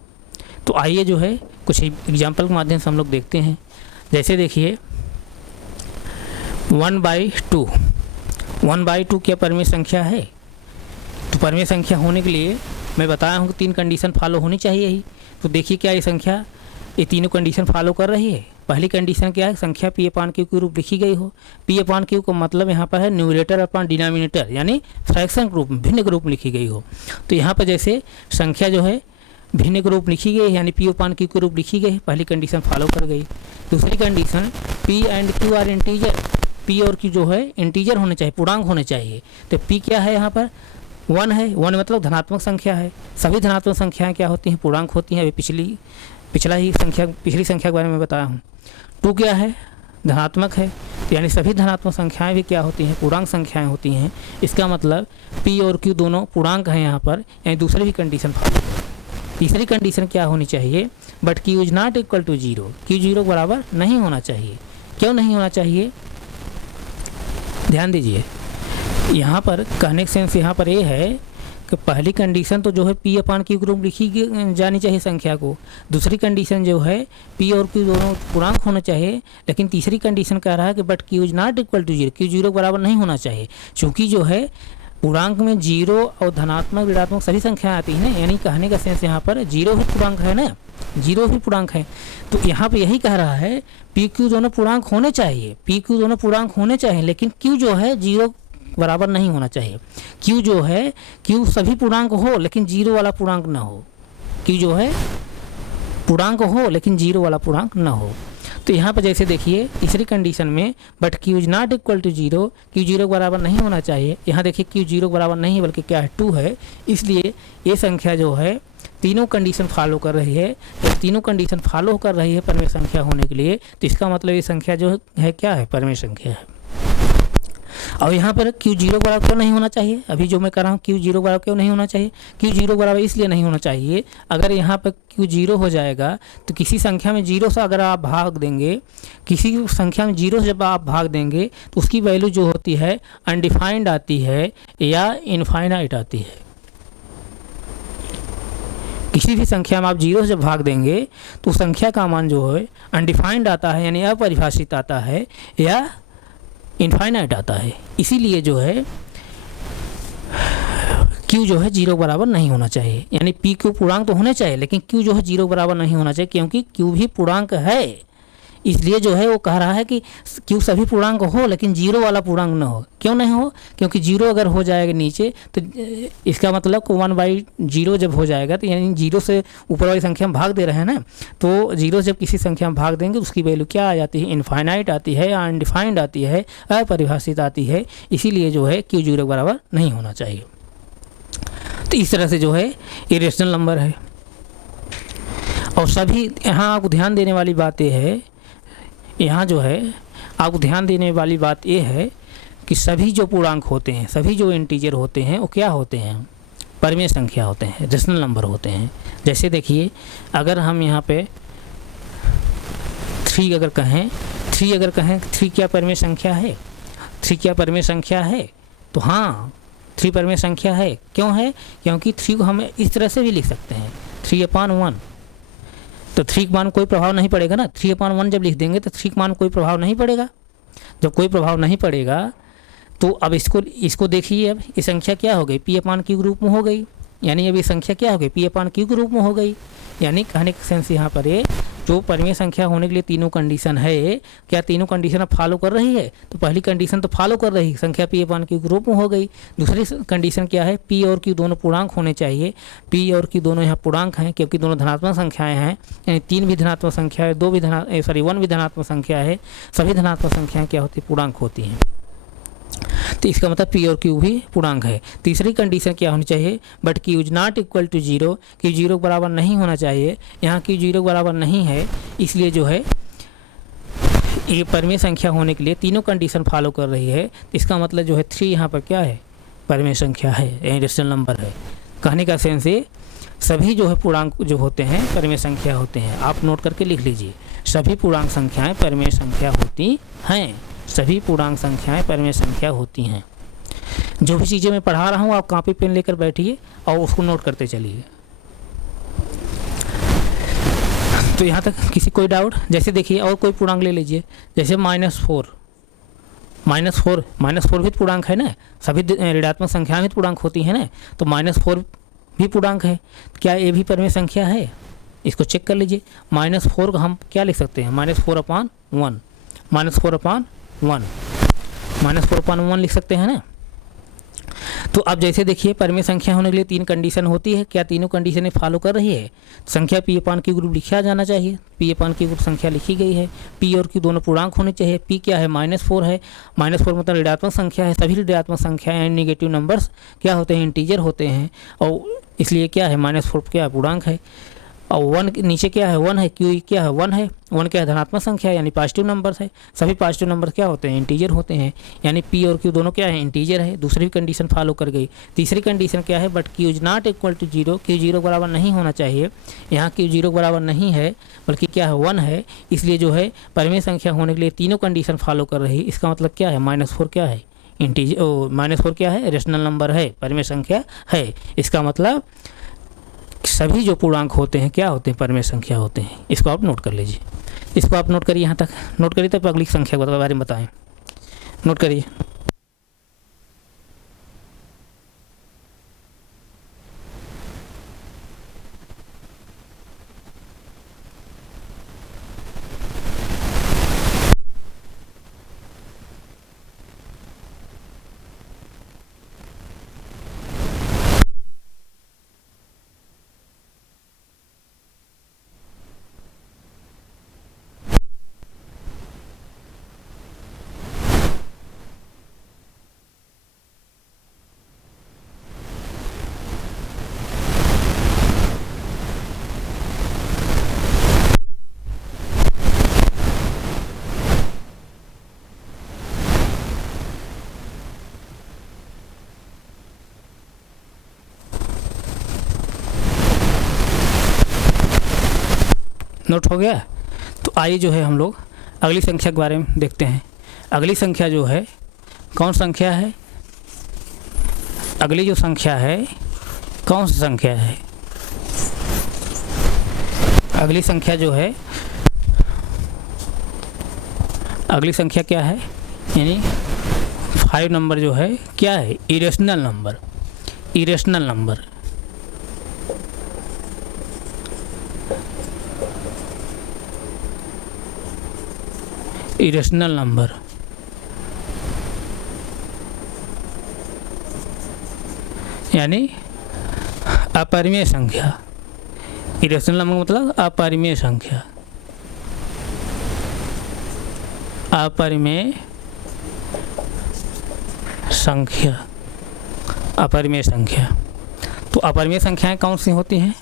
तो आइए जो है कुछ एग्जाम्पल के माध्यम से हम लोग देखते हैं। जैसे देखिए 1/2 क्या परिमेय संख्या है? तो परिमेय संख्या होने के लिए मैं बताया हूँ कि 3 कंडीशन फॉलो होनी चाहिए ही। तो देखिए क्या ये संख्या ये तीनों कंडीशन फॉलो कर रही है। पहली कंडीशन क्या है? संख्या P/Q के रूप लिखी गई हो। P/Q का मतलब यहाँ पर है न्यूमरेटर अपॉन डिनोमिनेटर, यानी फ्रैक्शन के रूप में, भिन्न के रूप में लिखी गई हो। तो यहाँ पर जैसे संख्या जो है भिन्न के रूप लिखी गई, यानी P/Q के रूप लिखी गई, पहली कंडीशन फॉलो कर गई। दूसरी condition P and Q are integer, P और Q जो है इंटीजर होने चाहिए, पूर्णांक होने चाहिए। तो P क्या है यहाँ पर? 1 है। 1 मतलब धनात्मक संख्या है। सभी धनात्मक संख्याएँ क्या होती हैं? पूर्णांक होती हैं। अभी पिछली संख्या के बारे में बताया हूँ। 2 क्या है? धनात्मक है, यानी सभी धनात्मक संख्याएं भी क्या होती हैं? पूर्णांक संख्याएं होती हैं। इसका मतलब P और Q दोनों पूर्णांक हैं यहाँ पर, यानी दूसरी भी कंडीशन फॉलो। तीसरी कंडीशन क्या होनी चाहिए? But Q is not equal to 0, Q 0 बराबर नहीं होना चाहिए। क्यों नहीं होना चाहिए? ध्यान दीजिए, यहाँ पर कहने का सेंस यहाँ पर ये है कि पहली कंडीशन तो जो है P/Q के रूप लिखी जानी चाहिए संख्या को। दूसरी कंडीशन जो है P और Q दोनों पूर्णांक होना चाहिए। लेकिन तीसरी कंडीशन कह रहा है कि but Q is not equal to 0, Q 0 बराबर नहीं होना चाहिए। क्योंकि जो है पूर्णांक में 0 और धनात्मक ऋणात्मक सभी संख्याएं आती हैं ना, यानी कहने का सेंस यहाँ पर 0 ही पूर्णांक है ना, 0 ही पूर्णांक है। तो यहाँ पर यही कह रहा है P/Q दोनों पूर्णांक होने चाहिए, P/Q दोनों पूर्णांक होने चाहिए, लेकिन Q जो है 0 बराबर नहीं होना चाहिए। Q जो है, Q सभी पूर्णांक हो लेकिन 0 वाला पूर्णांक ना हो। Q जो है पूर्णांक हो लेकिन 0 वाला पूर्णांक ना हो। तो यहाँ पर जैसे देखिए तीसरी कंडीशन में but Q is not equal to 0, Q 0 बराबर नहीं होना चाहिए। यहाँ देखिए Q 0 बराबर नहीं बल्कि क्या है? 2 है। इसलिए ये संख्या जो है तीनों कंडीशन फॉलो कर रही है। जब तीनों कंडीशन फॉलो कर रही है परिमेय संख्या होने के लिए, तो इसका मतलब ये संख्या जो है क्या है? परिमेय संख्या है। और यहाँ पर क्यू जीरो बराबर क्यों नहीं होना चाहिए, अभी जो मैं कर रहा हूँ क्यू जीरो बराबर क्यों नहीं होना चाहिए, क्यू जीरो बराबर इसलिए नहीं होना चाहिए, अगर यहाँ पर क्यू जीरो हो जाएगा तो किसी संख्या में जीरो से अगर आप भाग देंगे, किसी संख्या में जीरो से जब आप भाग देंगे तो उसकी वैल्यू जो होती है अनडिफाइंड आती है या इनफाइनाइट आती है। किसी भी संख्या में आप जीरो से जब भाग देंगे तो संख्या का मान जो है अनडिफाइंड आता है यानी अपरिभाषित आता है या इनफाइनाइट आता है। इसीलिए जो है क्यू जो है जीरो बराबर नहीं होना चाहिए, यानी पी क्यू पूर्णांक तो होने चाहिए लेकिन क्यू जो है जीरो बराबर नहीं होना चाहिए, क्योंकि क्यू भी पूर्णांक है। इसलिए जो है वो कह रहा है कि क्यू सभी पूर्णांक हो लेकिन जीरो वाला पूर्णांक न हो। क्यों नहीं हो, क्योंकि जीरो अगर हो जाएगा नीचे तो इसका मतलब 1/0 जब हो जाएगा तो यानी जीरो से ऊपर वाली संख्या में भाग दे रहे हैं ना, तो जीरो जब किसी संख्या में भाग देंगे तो उसकी वैल्यू क्या आ जाती है, इनफाइनाइट आती है या अनडिफाइंड आती है, अपरिभाषित आती है। इसीलिए जो है क्यू जीरो बराबर नहीं होना चाहिए। तो इस तरह से जो है इरेशनल नंबर है। और सभी यहाँ आपको ध्यान देने वाली बात यह है, यहाँ जो है आपको ध्यान देने वाली बात यह है कि सभी जो पूर्णांक होते हैं, सभी जो इंटीजर होते हैं वो क्या होते हैं, परिमेय संख्या होते हैं, रेशनल नंबर होते हैं। जैसे देखिए अगर हम यहाँ पे 3 अगर कहें 3 क्या परिमेय संख्या है, 3 क्या परिमेय संख्या है, तो हाँ 3 परिमेय संख्या है। क्यों है, क्योंकि 3 को हम इस तरह से भी लिख सकते हैं 3/1, तो 3 का मान कोई प्रभाव नहीं पड़ेगा ना। 3/1 जब लिख देंगे तो 3 का मान कोई प्रभाव नहीं पड़ेगा। जब कोई प्रभाव नहीं पड़ेगा तो अब इसको देखिए, अब ये संख्या क्या हो गई, P/Q के रूप में हो गई, यानी अब ये संख्या क्या हो गई, P/Q के रूप में हो गई। यानी कहने का सेंस यहाँ पर है जो परिमेय संख्या होने के लिए तीनों कंडीशन है, क्या तीनों कंडीशन अब फॉलो कर रही है, तो पहली कंडीशन तो फॉलो कर रही, संख्या P/Q के रूप में हो गई। दूसरी कंडीशन क्या है, P और Q दोनों पूर्णांक होने चाहिए। P और Q दोनों यहाँ पूर्णांक हैं क्योंकि दोनों धनात्मक संख्याएं हैं, यानी 3 भी धनात्मक संख्या है, 1 भी धनात्मक संख्या है। सभी धनात्मक संख्याएं क्या होती है, पूर्णांक होती हैं। तो इसका मतलब P और Q भी पूर्णांक है। तीसरी कंडीशन क्या होनी चाहिए, but Q is not equal to zero, Q zero बराबर नहीं होना चाहिए। यहाँ Q जीरो बराबर नहीं है, इसलिए जो है ये परिमेय संख्या होने के लिए तीनों कंडीशन फॉलो कर रही है। इसका मतलब जो है 3 यहाँ पर क्या है, परिमेय संख्या है, यानी रेशनल नंबर है। कहने का सेंस है सभी जो है पूर्णांक जो होते हैं परिमेय संख्या होते हैं। आप नोट करके लिख लीजिए, सभी पूर्णांक संख्याएं परिमेय संख्या होती हैं। सभी पूर्णांक संख्याएं परिमेय संख्या होती हैं। जो भी चीज़ें मैं पढ़ा रहा हूँ आप कॉपी पेन लेकर बैठिए और उसको नोट करते चलिए। तो यहाँ तक किसी कोई डाउट, जैसे देखिए और कोई पूर्णांक ले लीजिए, जैसे -4 भी पूर्णांक है ना, सभी ऋणात्मक संख्याएं भी पूर्णांक होती हैं ना, तो -4 भी पूर्णांक है। क्या ये भी परिमेय संख्या है, इसको चेक कर लीजिए। -4 को हम क्या लिख सकते हैं, -4/1 -4/1 लिख सकते हैं ना। तो अब जैसे देखिए परिमेय संख्या होने के लिए 3 कंडीशन होती है, क्या तीनों कंडीशनें फॉलो कर रही है, संख्या P/Q ग्रुप लिखा जाना चाहिए, P/Q ग्रुप संख्या लिखी गई है। P और Q दोनों पूर्णांक होने चाहिए। P क्या है, -4 है, -4 मतलब ऋणात्मक संख्या है। सभी ऋणात्मक संख्याएं नेगेटिव नंबर्स क्या होते हैं, इंटीजर होते हैं, और इसलिए क्या है -4 क्या है, पूर्णांक है। और 1 नीचे क्या है, 1 है, Q क्या है, 1 है, 1 क्या है, धनात्मक संख्या यानी पॉजिटिव नंबर्स है। सभी पॉजिटिव नंबर क्या होते हैं, इंटीजर होते हैं, यानी P और Q दोनों क्या है, इंटीजर है। दूसरी कंडीशन फॉलो कर गई। तीसरी कंडीशन क्या है, but Q is not equal to zero, Q zero बराबर नहीं होना चाहिए। यहाँ Q जीरो बराबर नहीं है बल्कि क्या है, 1 है। इसलिए जो है परिमेय संख्या होने के लिए तीनों कंडीशन फॉलो कर रही है। इसका मतलब क्या है, -4 क्या है, इंटीजर, -4 क्या है, रेशनल नंबर है, परिमेय संख्या है। इसका मतलब सभी जो पूर्णांक होते हैं क्या होते हैं, परिमेय संख्या होते हैं। इसको आप नोट कर लीजिए, इसको आप नोट करिए, यहाँ तक नोट करिए, तब अगली संख्या के बारे में बताएं। नोट करिए। नोट हो गया। तो आइए जो है हम लोग अगली संख्या के बारे में देखते हैं। अगली संख्या जो है कौन संख्या है, अगली जो संख्या है कौन सी संख्या है, अगली संख्या जो है, अगली संख्या क्या है, यानी 5 नंबर जो है क्या है, irrational number. Irrational number irrational number यानी अपरिमेय संख्या। इरेशनल नंबर मतलब अपरिमेय संख्या। अपरिमेय संख्या, अपरिमेय संख्या। तो अपरिमेय संख्याएं कौन सी होती हैं?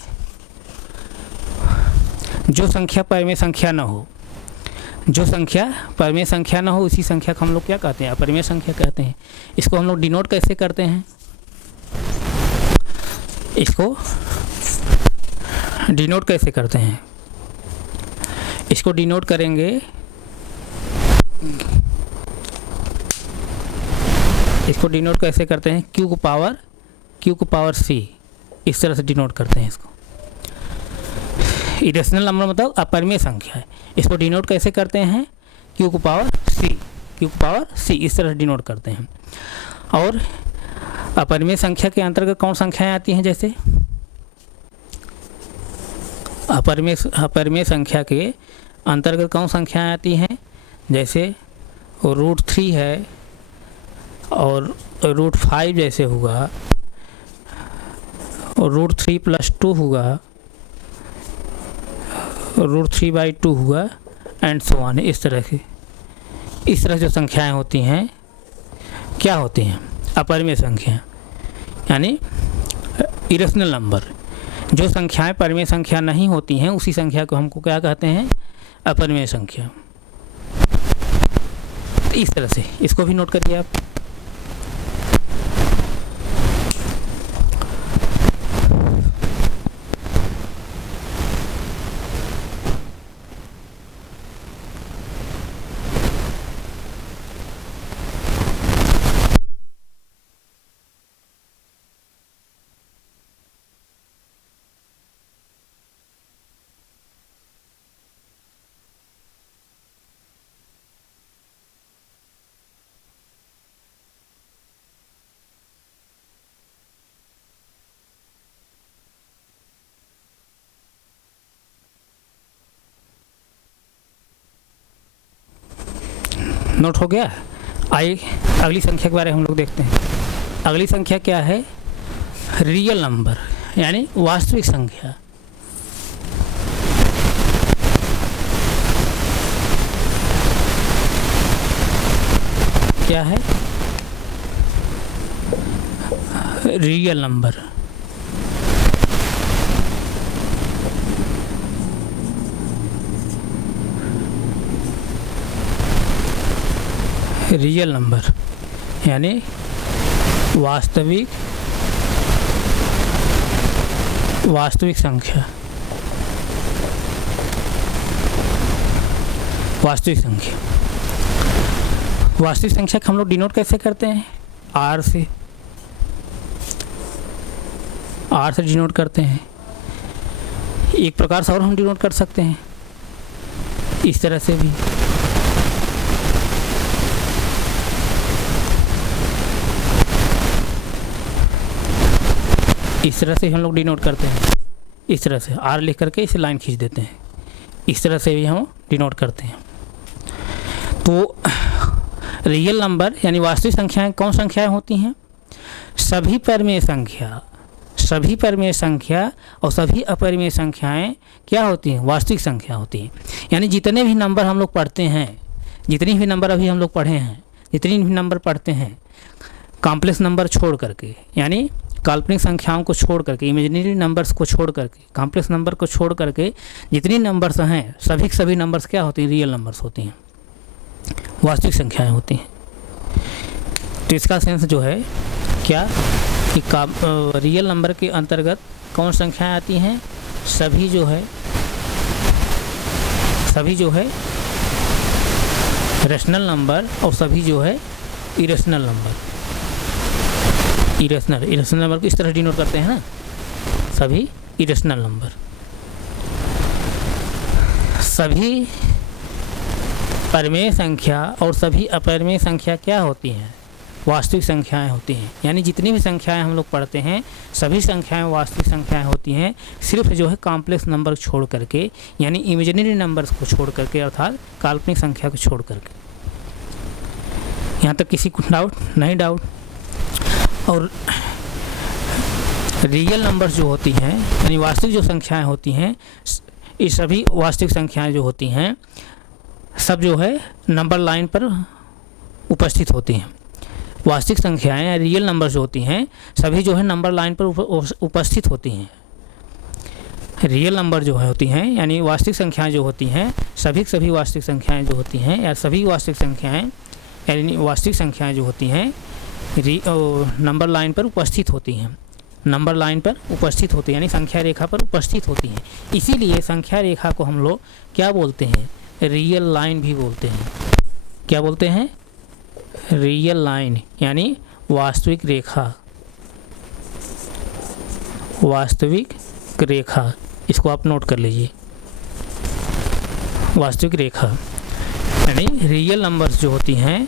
जो संख्या परिमेय संख्या न हो, जो संख्या परिमेय संख्या न हो उसी संख्या को हम लोग क्या कहते हैं, अपरिमेय संख्या कहते हैं। इसको हम लोग डिनोट कैसे करते हैं, इसको डिनोट कैसे करते हैं, इसको डिनोट करेंगे, इसको डिनोट कैसे करते हैं, Q को पावर C, इस तरह से डिनोट करते हैं इसको। इरेशनल नंबर मतलब अपरिमेय संख्या है, इसको डिनोट कैसे करते हैं, Q को पावर C, इस तरह से डिनोट करते हैं। और अपरिमेय संख्या के अंतर्गत कौन संख्याएं आती हैं, जैसे अपरिमेय संख्या के अंतर्गत कौन संख्याएं आती हैं, जैसे √3 है और √5 जैसे होगा, और √3 + 2 होगा, √3/2 होगा, एंड सो ऑन। इस तरह जो संख्याएं होती हैं क्या होती हैं, अपरिमेय संख्या यानी इरेशनल नंबर। जो संख्याएं परिमेय संख्या नहीं होती हैं उसी संख्या को हमको क्या कहते हैं, अपरिमेय संख्या। इस तरह से इसको भी नोट करिए आप। नोट हो गया। आइए अगली संख्या के बारे में हम लोग देखते हैं। अगली संख्या क्या है, रियल नंबर यानी वास्तविक संख्या। क्या है, रियल नंबर। रियल नंबर यानी वास्तविक संख्या। वास्तविक संख्या, वास्तविक संख्या को हम लोग डिनोट कैसे करते हैं, R से डिनोट करते हैं। एक प्रकार से और हम डिनोट कर सकते हैं इस तरह से भी। इस तरह से हम लोग डिनोट करते हैं, इस तरह से R लिख करके इसे लाइन खींच देते हैं, इस तरह से भी हम डिनोट करते हैं। तो रियल नंबर यानी वास्तविक संख्याएं कौन संख्याएं होती हैं, सभी परिमेय संख्या और सभी अपरिमेय संख्याएं क्या होती हैं, वास्तविक संख्या होती हैं। यानी जितने भी नंबर हम लोग पढ़ते हैं, जितनी भी नंबर अभी हम लोग पढ़े हैं, जितनी भी नंबर पढ़ते हैं कॉम्प्लेक्स नंबर छोड़ करके, यानी काल्पनिक संख्याओं को छोड़ करके, इमेजिनरी नंबर्स को छोड़ करके, कॉम्प्लेक्स नंबर को छोड़ करके जितनी नंबर्स हैं सभी नंबर्स क्या होती हैं, रियल नंबर्स होती हैं, वास्तविक संख्याएं होती हैं। तो इसका सेंस जो है क्या कि रियल नंबर के अंतर्गत कौन संख्याएं आती हैं, सभी जो है सभी जो है रेशनल नंबर और सभी जो है इरेशनल नंबर। इरेशनल नंबर को इस तरह डिनोट करते हैं ना, सभी इरेशनल नंबर। सभी परिमेय संख्या और सभी अपरिमेय संख्या क्या होती हैं? वास्तविक संख्याएं होती हैं। यानी जितनी भी संख्याएं हम लोग पढ़ते हैं सभी संख्याएं वास्तविक संख्याएं होती हैं, सिर्फ जो है कॉम्प्लेक्स नंबर छोड़ करके, यानी इमेजिनरी नंबर्स को छोड़ करके, अर्थात काल्पनिक संख्या को छोड़ करके। यहाँ तक किसी को डाउट? नहीं डाउट। और रियल नंबर्स जो होती हैं, यानी वास्तविक जो संख्याएं होती हैं, ये सभी वास्तविक संख्याएं जो होती हैं सब जो है नंबर लाइन पर उपस्थित होती हैं। वास्तविक संख्याएं या रियल नंबर जो होती हैं सभी जो है नंबर लाइन पर उपस्थित होती हैं। रियल नंबर जो है होती हैं, यानी वास्तविक संख्याएं जो होती हैं, सभी वास्तविक संख्याएं जो होती हैं, या सभी वास्तविक संख्याएं यानी वास्तविक संख्याएं जो होती हैं नंबर लाइन पर उपस्थित होती हैं। नंबर लाइन पर उपस्थित होती हैं, यानी संख्या रेखा पर उपस्थित होती हैं। इसीलिए संख्या रेखा को हम लोग क्या बोलते हैं? रियल लाइन भी बोलते हैं। क्या बोलते हैं? रियल लाइन, यानी वास्तविक रेखा। वास्तविक रेखा, इसको आप नोट कर लीजिए। वास्तविक रेखा यानी रियल नंबर्स जो होती हैं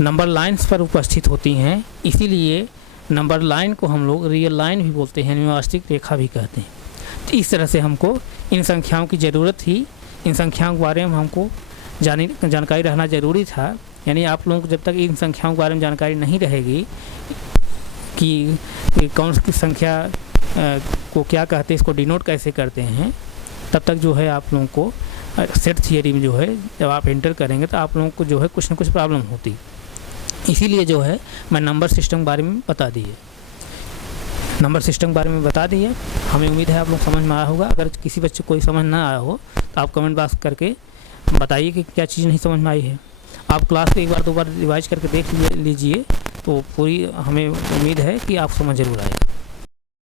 नंबर लाइन्स पर उपस्थित होती हैं, इसीलिए नंबर लाइन को हम लोग रियल लाइन भी बोलते हैं, वास्तविक रेखा भी कहते हैं। तो इस तरह से हमको इन संख्याओं की ज़रूरत थी, इन संख्याओं के बारे में हमको जानकारी रहना ज़रूरी था। यानी आप लोगों को जब तक इन संख्याओं के बारे में जानकारी नहीं रहेगी कि कौन सी संख्या को क्या कहते हैं, इसको डिनोट कैसे करते हैं, तब तक जो है आप लोगों को सेट थियरी में जो है जब आप एंटर करेंगे तो आप लोगों को जो है कुछ ना कुछ प्रॉब्लम होती। इसीलिए जो है मैं नंबर सिस्टम के बारे में बता दिए, नंबर सिस्टम के बारे में बता दिए। हमें उम्मीद है आप लोग समझ में आया होगा। अगर किसी बच्चे को कोई समझ ना आया हो तो आप कमेंट बॉक्स करके बताइए कि क्या चीज़ नहीं समझ में आई है। आप क्लास को एक बार दो बार रिवाइज करके देख लीजिए तो पूरी हमें उम्मीद है कि आप समझ ज़रूर आएगा।